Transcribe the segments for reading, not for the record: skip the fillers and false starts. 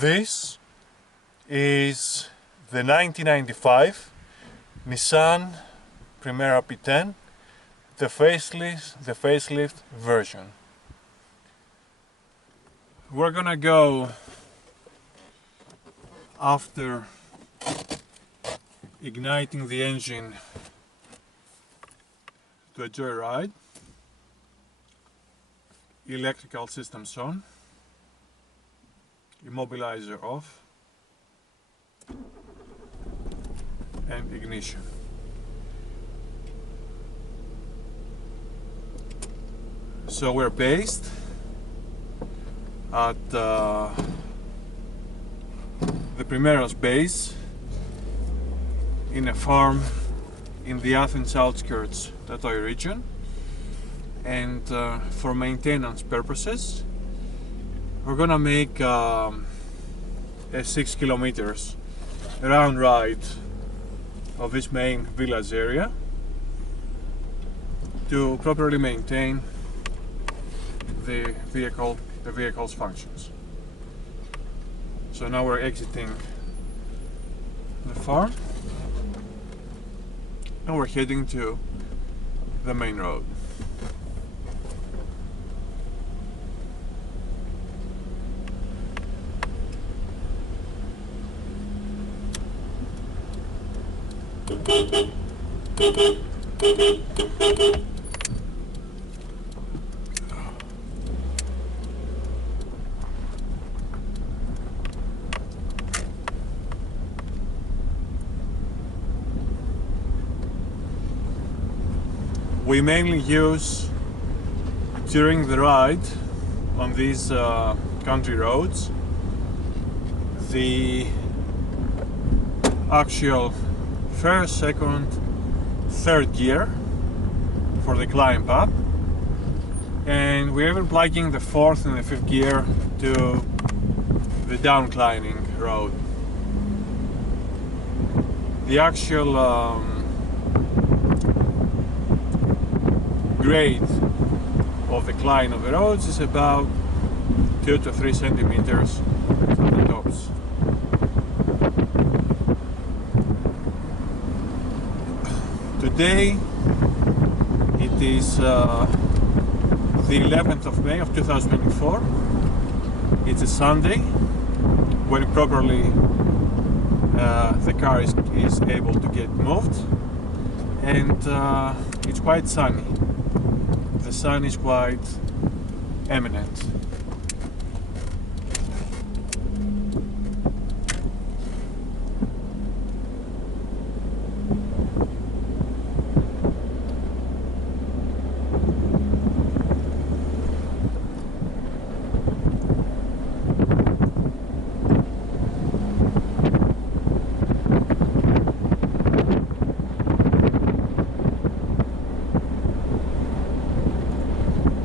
This is the 1995 Nissan Primera P10, the facelift version. We're gonna go after igniting the engine to a joyride. Electrical systems on, immobilizer off, and ignition. So we're based at the Primera's base in a farm in the Athens outskirts Tatoi region, and for maintenance purposes we're gonna make a 6 kilometers round ride of this main village area to properly maintain the vehicle's functions. So now we're exiting the farm and we're heading to the main road. We mainly use during the ride on these country roads the actual first, second, third gear for the climb up, and we're even plugging the fourth and the fifth gear to the downclimbing road. The actual grade of the climb of the roads is about 2 to 3 centimeters at the tops. Today it is the 11th of May of 2024. It's a Sunday when properly the car is able to get moved, and it's quite sunny. The sun is quite eminent.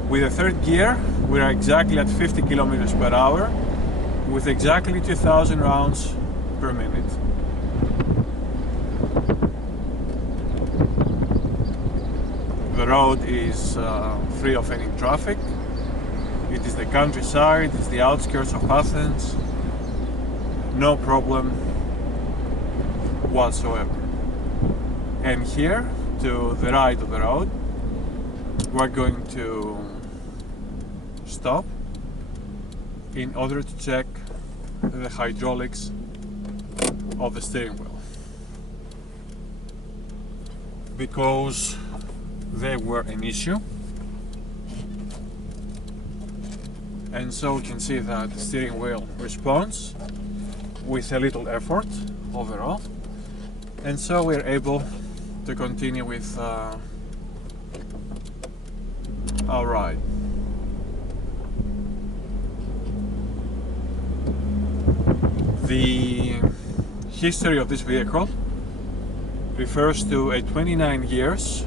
With the third gear, we are exactly at 50 kilometers per hour with exactly 2000 rounds per minute. The road is free of any traffic. It is the countryside, it's the outskirts of Athens. No problem whatsoever. And here, to the right of the road, we're going to stop in order to check the hydraulics of the steering wheel, because they were an issue, and so we can see that the steering wheel responds with a little effort overall, and so we're able to continue with our ride. The history of this vehicle refers to a 29 years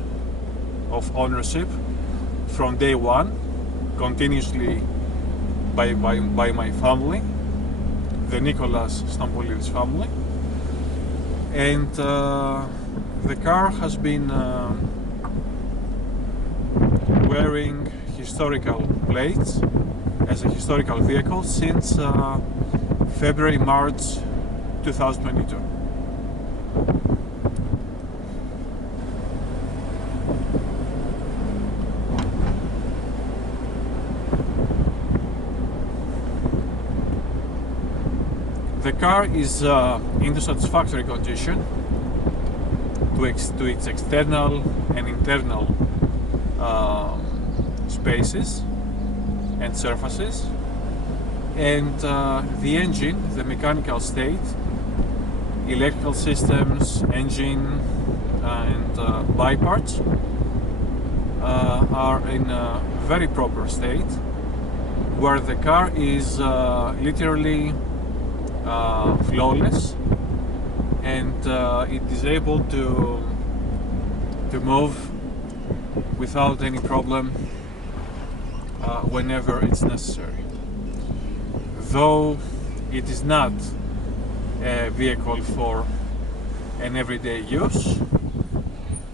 of ownership from day one, continuously by my family, the Nicholas Stampoulidis family, and the car has been wearing historical plates as a historical vehicle since February, March 2022. The car is in satisfactory condition to its external and internal spaces and surfaces, and the engine, the mechanical state, electrical systems, engine and body parts are in a very proper state, where the car is literally flawless, and it is able to move without any problem whenever it's necessary. Though it is not a vehicle for an everyday use,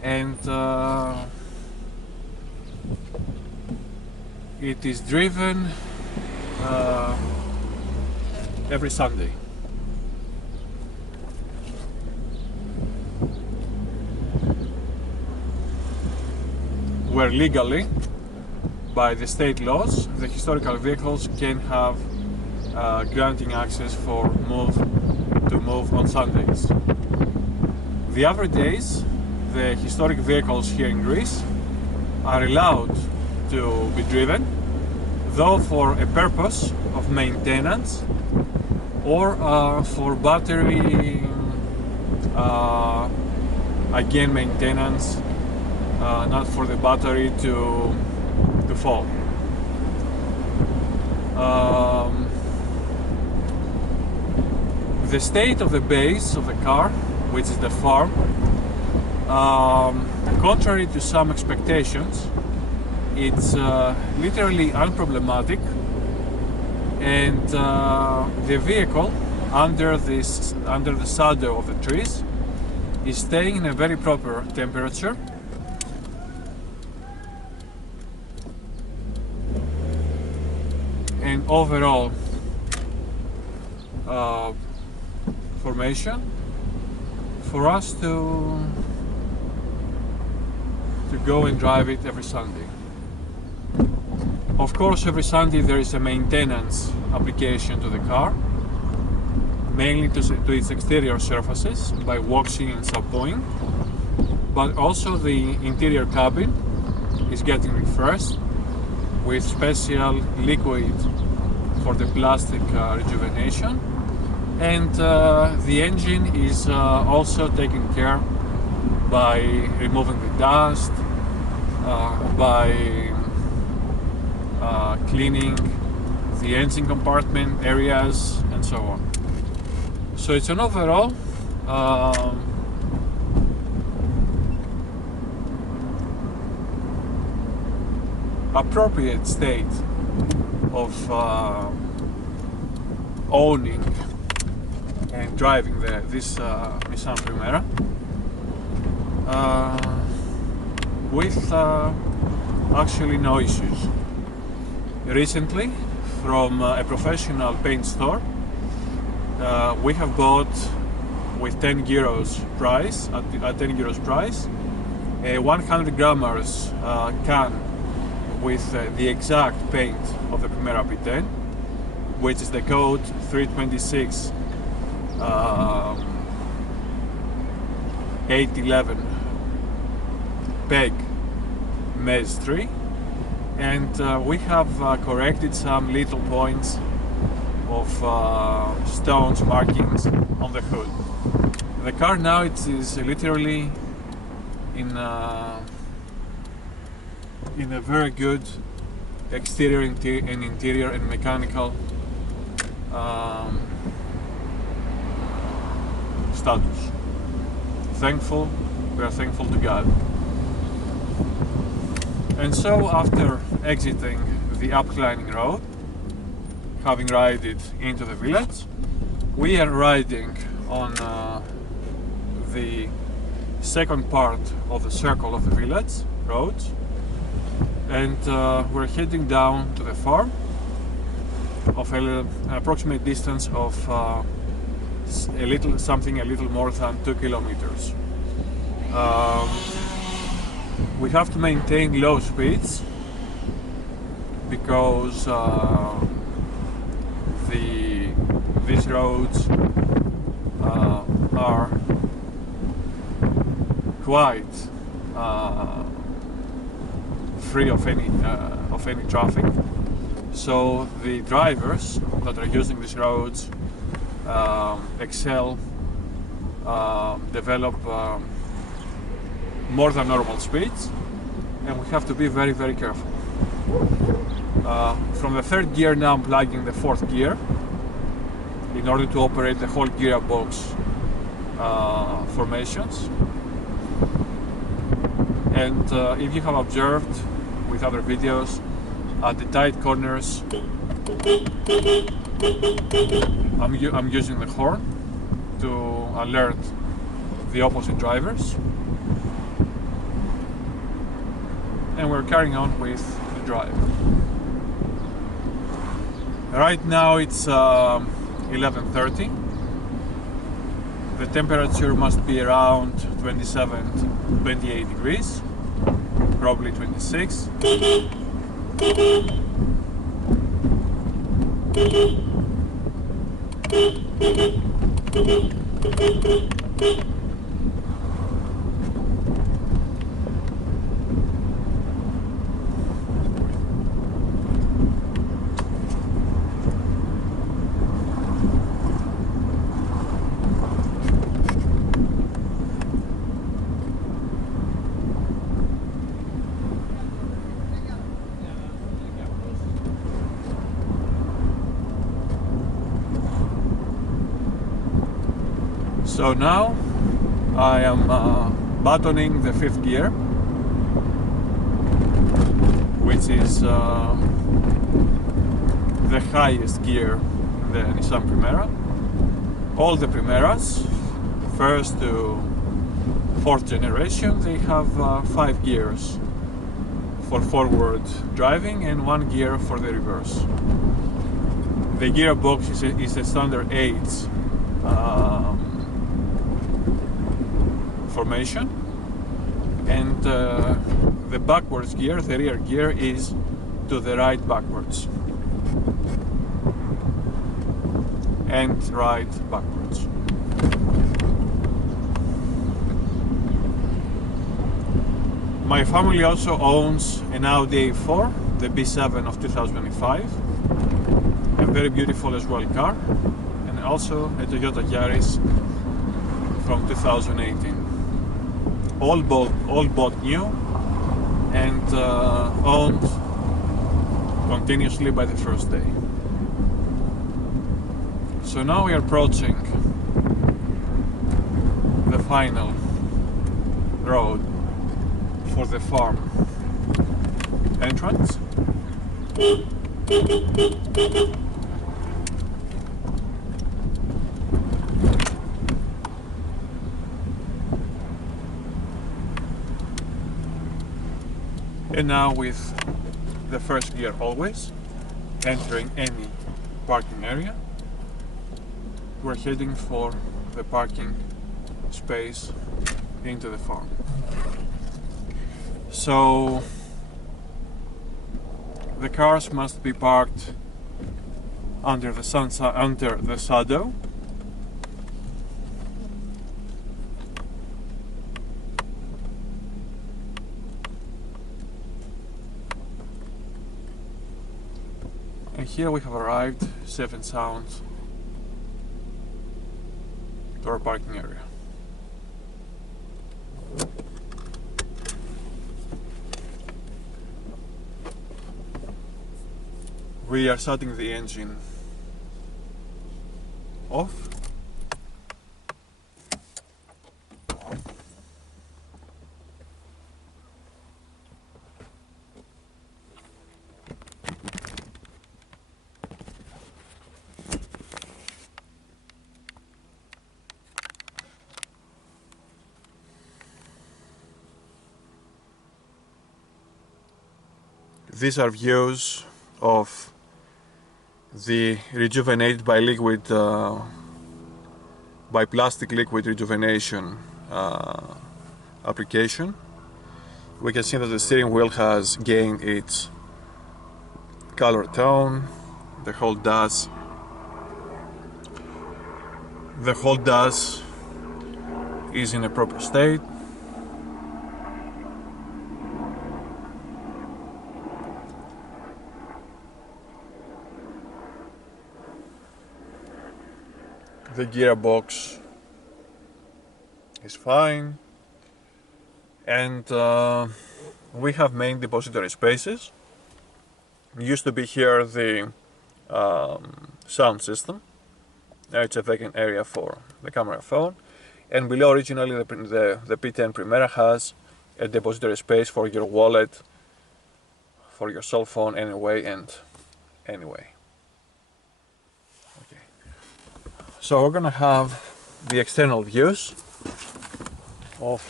and it is driven every Sunday. Where legally, by the state laws, the historical vehicles can have granting access for to move on Sundays. The other days, the historic vehicles here in Greece are allowed to be driven, though for a purpose of maintenance or for battery again maintenance, not for the battery to fall. The state of the base of the car, which is the farm, contrary to some expectations, it's literally unproblematic, and the vehicle under the shadow of the trees is staying in a very proper temperature. And overall formation for us to go and drive it every Sunday. Of course, every Sunday there is a maintenance application to the car, mainly to its exterior surfaces by washing and shampooing, but also the interior cabin is getting refreshed with special liquid for the plastic rejuvenation, and the engine is also taken care by removing the dust, by cleaning the engine compartment areas and so on. So it's an overall appropriate state of owning and driving this Nissan Primera with actually no issues. Recently, from a professional paint store, we have bought with 10 euros price, at 10 euros price, a 100 grammars can with the exact paint of the Primera P10, which is the code 326 811 PEG MES 3, and we have corrected some little points of stones markings on the hood. The car now is literally in a very good exterior and interior and mechanical status. We are thankful to God. And so, after exiting the upclimbing road, having ridden into the village, we are riding on the second part of the circle of the village roads, and we're heading down to the farm, of an approximate distance of something a little more than 2 kilometers. We have to maintain low speeds because these roads are quite free of any traffic. So the drivers that are using these roads excel, develop more than normal speeds, and we have to be very, very careful. From the third gear now I'm plugging the fourth gear in order to operate the whole gearbox formations. And if you have observed with other videos, at the tight corners I'm using the horn to alert the opposite drivers, and we're carrying on with the drive. Right now it's 11:30. The temperature must be around 27-28 degrees, probably 26. So now I am buttoning the fifth gear, which is the highest gear in the Nissan Primera. All the Primeras, first to fourth generation, they have 5 gears for forward driving and 1 gear for the reverse. The gearbox is a standard 8 formation, and the backwards gear, the rear gear, is to the right backwards and right backwards. My family also owns an Audi A4, the B7 of 2005, a very beautiful as well car, and also a Toyota Yaris from 2018. All bought new and owned continuously by the first day. So now we are approaching the final road for the farm entrance. And now, with the first gear always, entering any parking area, we're heading for the parking space into the farm. So the cars must be parked under the shadow. And here we have arrived safe and sound to our parking area. We are starting the engine off. These are views of the rejuvenated by liquid by plastic liquid rejuvenation application. We can see that the steering wheel has gained its color tone. The whole dash is in a proper state. The gearbox is fine, and we have main depository spaces. Used to be here the sound system. Now it's a vacant area for the camera phone, and below originally the P10 Primera has a depository space for your wallet, for your cell phone anyway. Okay. So we're gonna have the external views of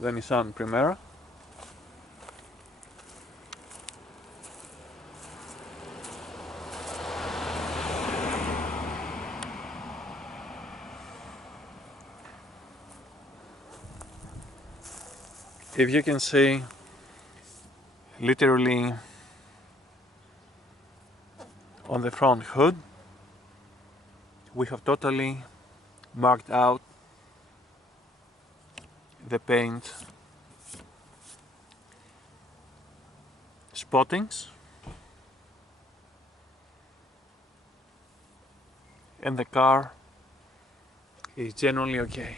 the Nissan Primera. If you can see, literally on the front hood, we have totally marked out the paint spottings, and the car is generally okay.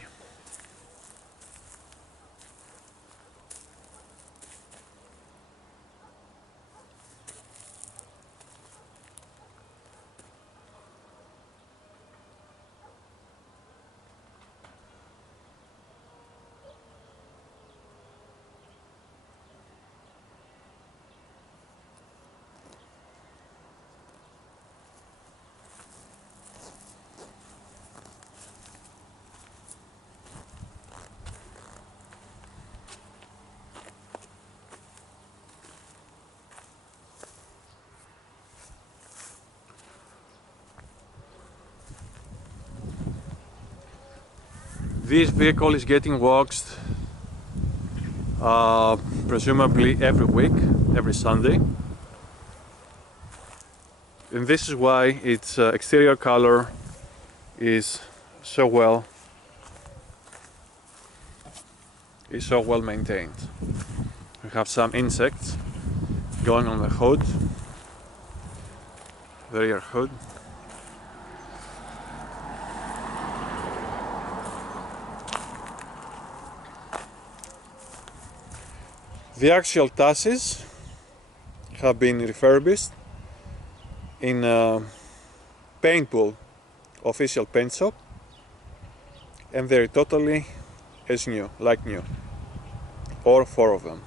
This vehicle is getting waxed presumably every week, every Sunday. And this is why its exterior color is so well maintained. We have some insects going on the hood, the rear hood. The axial chassis have been refurbished in a paintball official paint shop, and they're totally as new, like new, all four of them.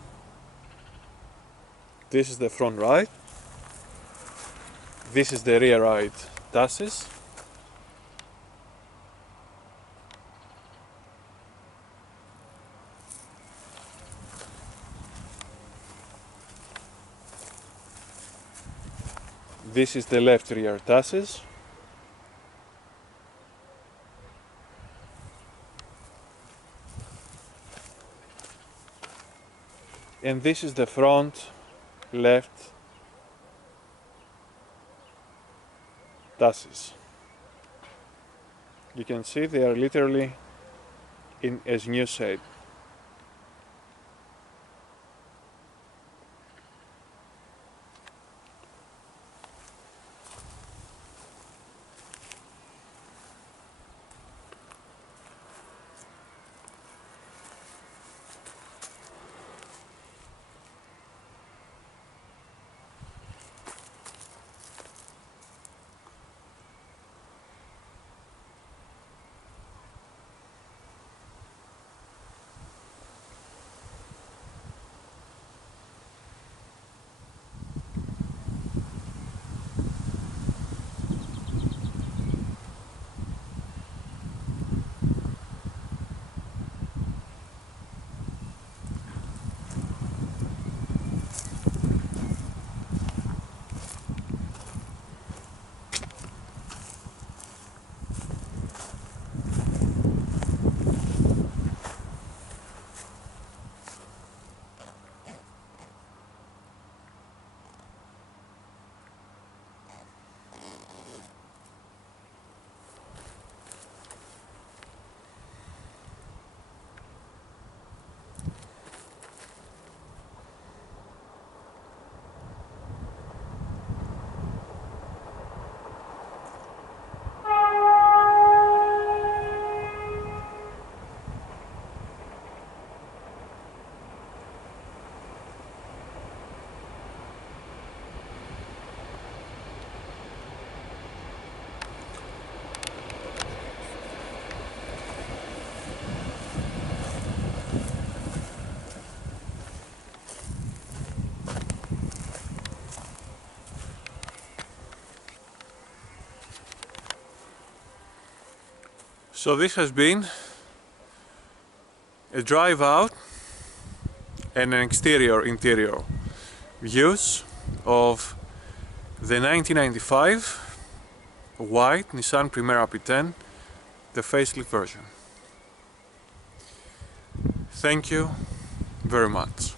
This is the front right, this is the rear right chassis, this is the left rear chassis, and this is the front left chassis. You can see they are literally in as new shape. So this has been a drive out and an interior views of the 1995 white Nissan Primera P10, the facelift version. Thank you very much.